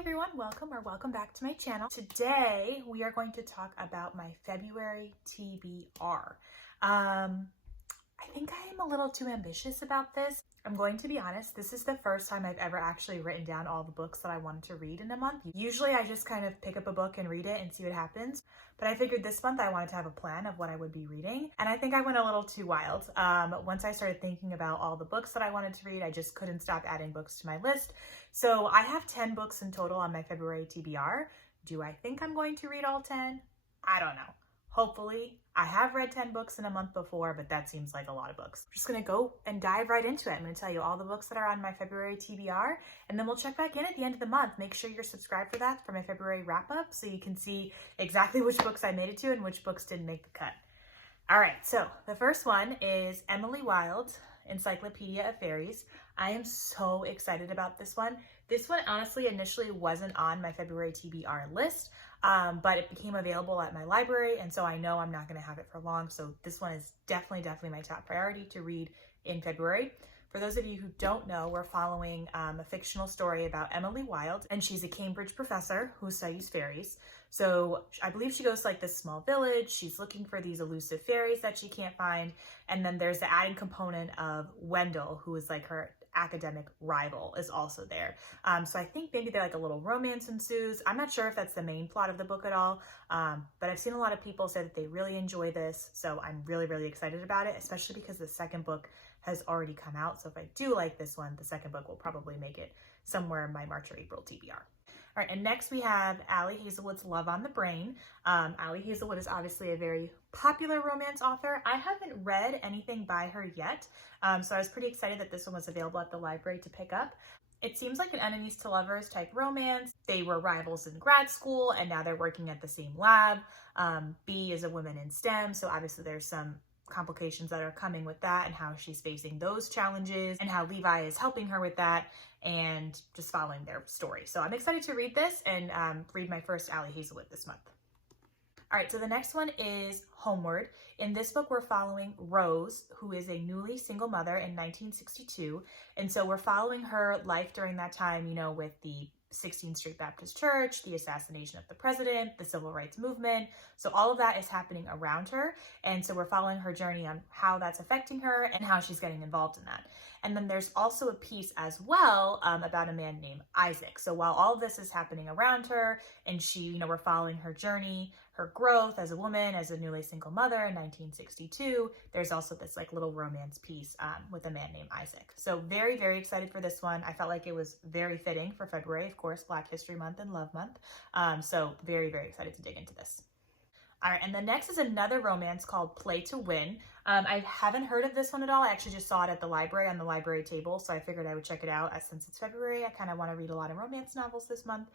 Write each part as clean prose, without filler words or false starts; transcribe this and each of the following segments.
everyone, welcome back to my channel. Today we are going to talk about my February TBR. I think I am a little too ambitious about this. I'm going to be honest, this is the first time I've ever actually written down all the books that I wanted to read in a month. Usually I just kind of pick up a book and read it and see what happens, but I figured this month I wanted to have a plan of what I would be reading, and I think I went a little too wild. Once I started thinking about all the books that I wanted to read, I just couldn't stop adding books to my list. So I have 10 books in total on my February TBR. Do I think I'm going to read all 10? I don't know. Hopefully. I have read 10 books in a month before, but that seems like a lot of books. I'm just gonna go and dive right into it. I'm gonna tell you all the books that are on my February TBR, and then we'll check back in at the end of the month. Make sure you're subscribed for that, for my February wrap up, so you can see exactly which books I made it to and which books didn't make the cut. All right, so the first one is Emily Wilde's Encyclopedia of Fairies. I am so excited about this one. This one honestly initially wasn't on my February TBR list, but it became available at my library, and so I know I'm not going to have it for long. So this one is definitely my top priority to read in February. For those of you who don't know, we're following a fictional story about Emily Wilde, and she's a Cambridge professor who studies fairies. So I believe she goes to like this small village. She's looking for these elusive fairies that she can't find. And then there's the added component of Wendell, who is like her academic rival, is also there. So I think maybe like a little romance ensues. I'm not sure if that's the main plot of the book at all, but I've seen a lot of people say that they really enjoy this. So I'm really excited about it, especially because the second book has already come out. So if I do like this one, the second book will probably make it somewhere in my March or April TBR. All right, and next we have Ali Hazelwood's Love on the Brain. Ali Hazelwood is obviously a very popular romance author. I haven't read anything by her yet, so I was pretty excited that this one was available at the library to pick up. It seems like an enemies to lovers type romance. They were rivals in grad school, and now they're working at the same lab. B is a woman in STEM, so obviously there's some complications that are coming with that and how she's facing those challenges and how Levi is helping her with that and just following their story. So I'm excited to read this and read my first Ali Hazelwood this month. All right, so the next one is Homeward. In this book, we're following Rose, who is a newly single mother in 1962. And so we're following her life during that time, you know, with the 16th Street Baptist Church, the assassination of the president, the civil rights movement. So all of that is happening around her. And so we're following her journey on how that's affecting her and how she's getting involved in that. And then there's also a piece as well about a man named Isaac. So while all of this is happening around her and she, you know, we're following her journey, her growth as a woman, as a newly single mother in 1962, there's also this like little romance piece with a man named Isaac. So very excited for this one. I felt like it was very fitting for February, of course, Black History Month and Love Month. So very excited to dig into this. All right, and the next is another romance called Play to Win. I haven't heard of this one at all. I actually just saw it at the library on the library table, so I figured I would check it out. Since it's February, I kind of want to read a lot of romance novels this month.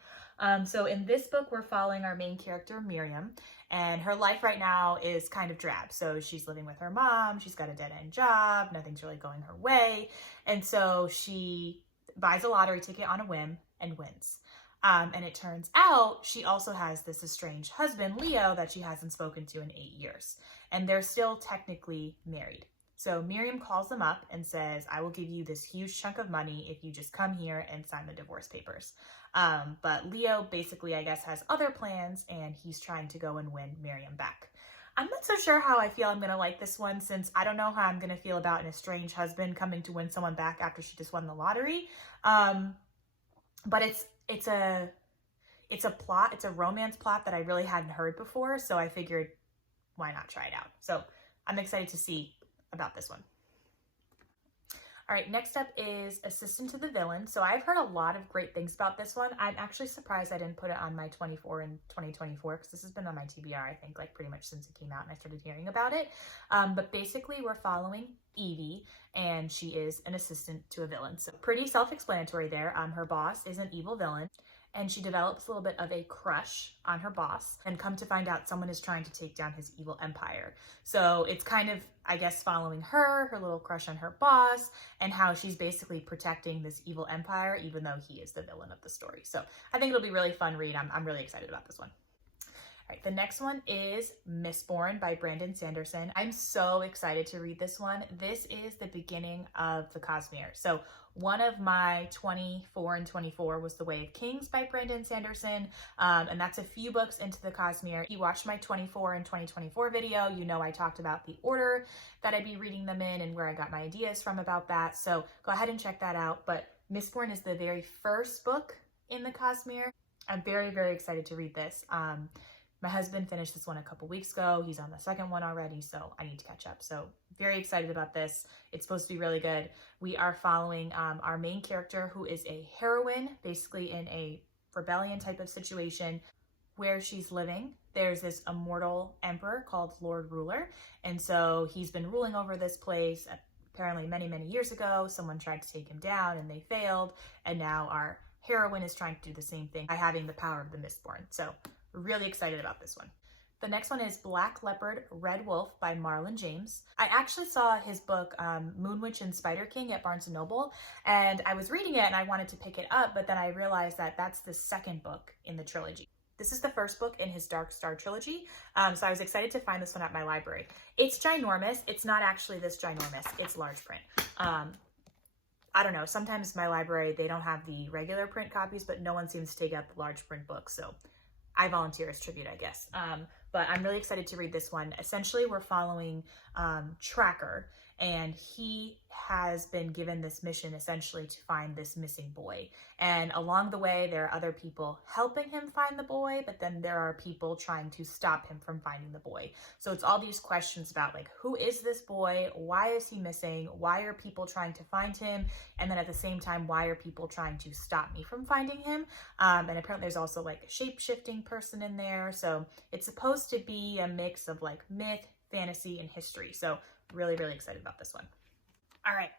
So in this book, we're following our main character, Miriam, and her life right now is kind of drab. So she's living with her mom, she's got a dead-end job, nothing's really going her way, and so she buys a lottery ticket on a whim and wins. And it turns out she also has this estranged husband, Leo, that she hasn't spoken to in 8 years. And they're still technically married. So Miriam calls them up and says, I will give you this huge chunk of money if you just come here and sign the divorce papers. But Leo basically, I guess, has other plans, and he's trying to go and win Miriam back. I'm not so sure how I feel I'm going to like this one, since I don't know how I'm going to feel about an estranged husband coming to win someone back after she just won the lottery. But it's a plot, it's a romance plot that I really hadn't heard before, so I figured why not try it out. So I'm excited to see about this one. All right, next up is Assistant to the Villain. So I've heard a lot of great things about this one. I'm actually surprised I didn't put it on my 24 in 2024, because this has been on my TBR, I think, like pretty much since it came out and I started hearing about it. But basically we're following Evie, and she is an assistant to a villain. So pretty self-explanatory there. Her boss is an evil villain, and she develops a little bit of a crush on her boss, and come to find out someone is trying to take down his evil empire. So it's kind of, I guess, following her little crush on her boss, and how she's basically protecting this evil empire, even though he is the villain of the story. So I think it'll be a really fun read. I'm really excited about this one. All right, the next one is Mistborn by Brandon Sanderson. I'm so excited to read this one. This is the beginning of the Cosmere. So One of my 24 and 24 was The Way of Kings by Brandon Sanderson, and that's a few books into the Cosmere. If you watched my 24 and 2024 video, you know I talked about the order that I'd be reading them in and where I got my ideas from about that, so go ahead and check that out. But Mistborn is the very first book in the Cosmere. I'm very, very excited to read this. My husband finished this one a couple weeks ago. He's on the second one already, so I need to catch up. So very excited about this. It's supposed to be really good. We are following our main character, who is a heroine, basically in a rebellion type of situation where she's living. There's this immortal emperor called Lord Ruler, and so he's been ruling over this place. Apparently many, many years ago, someone tried to take him down and they failed, and now our heroine is trying to do the same thing by having the power of the Mistborn. So really excited about this one. The next one is Black Leopard, Red Wolf by Marlon James. I actually saw his book, Moon Witch and Spider King, at Barnes & Noble, and I was reading it and I wanted to pick it up, but then I realized that that's the second book in the trilogy. This is the first book in his Dark Star trilogy, so I was excited to find this one at my library. It's ginormous. It's not actually this ginormous. It's large print. I don't know, sometimes my library, they don't have the regular print copies, but no one seems to take up the large print books, so I volunteer as tribute, I guess. But I'm really excited to read this one. Essentially, we're following Tracker, and he has been given this mission essentially to find this missing boy. And along the way, there are other people helping him find the boy, but then there are people trying to stop him from finding the boy. So it's all these questions about, like, who is this boy? Why is he missing? Why are people trying to find him? And then at the same time, why are people trying to stop me from finding him? And apparently there's also like a shape-shifting person in there. So it's supposed to be a mix of like myth, fantasy, and history. So really, really excited about this one. All right.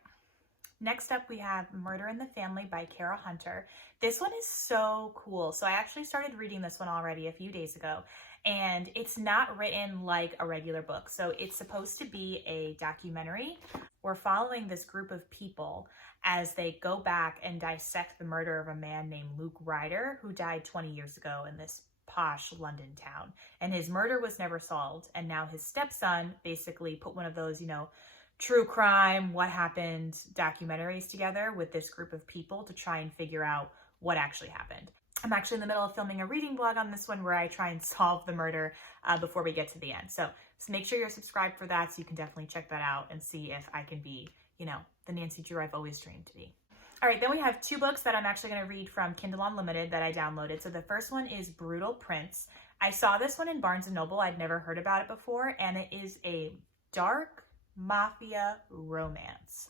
Next up, we have Murder in the Family by Kara Hunter. This one is so cool. So I actually started reading this one already a few days ago, and it's not written like a regular book. So it's supposed to be a documentary. We're following this group of people as they go back and dissect the murder of a man named Luke Ryder, who died 20 years ago in this posh London town. And his murder was never solved. And now his stepson basically put one of those, you know, true crime, what happened documentaries together with this group of people to try and figure out what actually happened. I'm actually in the middle of filming a reading blog on this one where I try and solve the murder before we get to the end. So make sure you're subscribed for that, so you can definitely check that out and see if I can be, you know, the Nancy Drew I've always dreamed to be. All right, then we have two books that I'm actually going to read from Kindle Unlimited that I downloaded. So the first one is Brutal Prince. I saw this one in Barnes & Noble. I'd never heard about it before, and it is a dark mafia romance.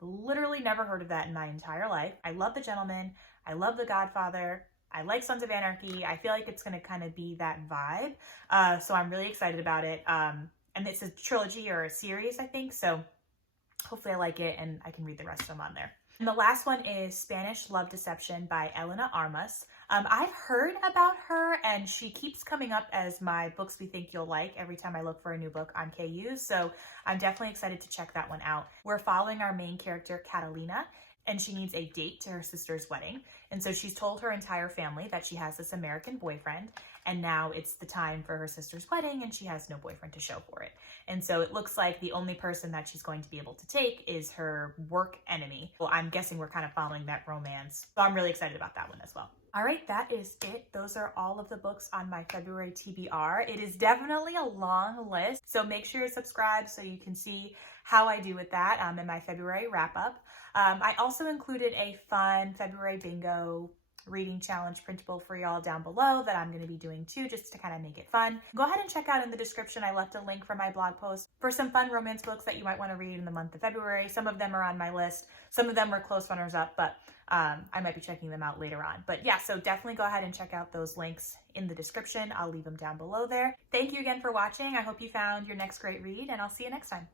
Literally never heard of that in my entire life. I love The Gentleman. I love The Godfather. I like Sons of Anarchy. I feel like it's going to kind of be that vibe. So I'm really excited about it. And it's a trilogy or a series, I think. So hopefully I like it and I can read the rest of them on there. And the last one is Spanish Love Deception by Elena Armas. I've heard about her, and she keeps coming up as my books we think you'll like every time I look for a new book on KU, so I'm definitely excited to check that one out. We're following our main character, Catalina, and she needs a date to her sister's wedding. And so she's told her entire family that she has this American boyfriend, and now it's the time for her sister's wedding, and she has no boyfriend to show for it. And so it looks like the only person that she's going to be able to take is her work enemy. Well, I'm guessing we're kind of following that romance. So I'm really excited about that one as well. All right, that is it. Those are all of the books on my February TBR. It is definitely a long list, so make sure you're subscribed so you can see how I do with that in my February wrap-up. I also included a fun February bingo reading challenge printable for y'all down below that I'm going to be doing too, just to kind of make it fun. Go ahead and check out in the description. I left a link for my blog post for some fun romance books that you might want to read in the month of February. Some of them are on my list. Some of them were close runners up, but I might be checking them out later on. But yeah, so definitely go ahead and check out those links in the description. I'll leave them down below there. Thank you again for watching. I hope you found your next great read, and I'll see you next time.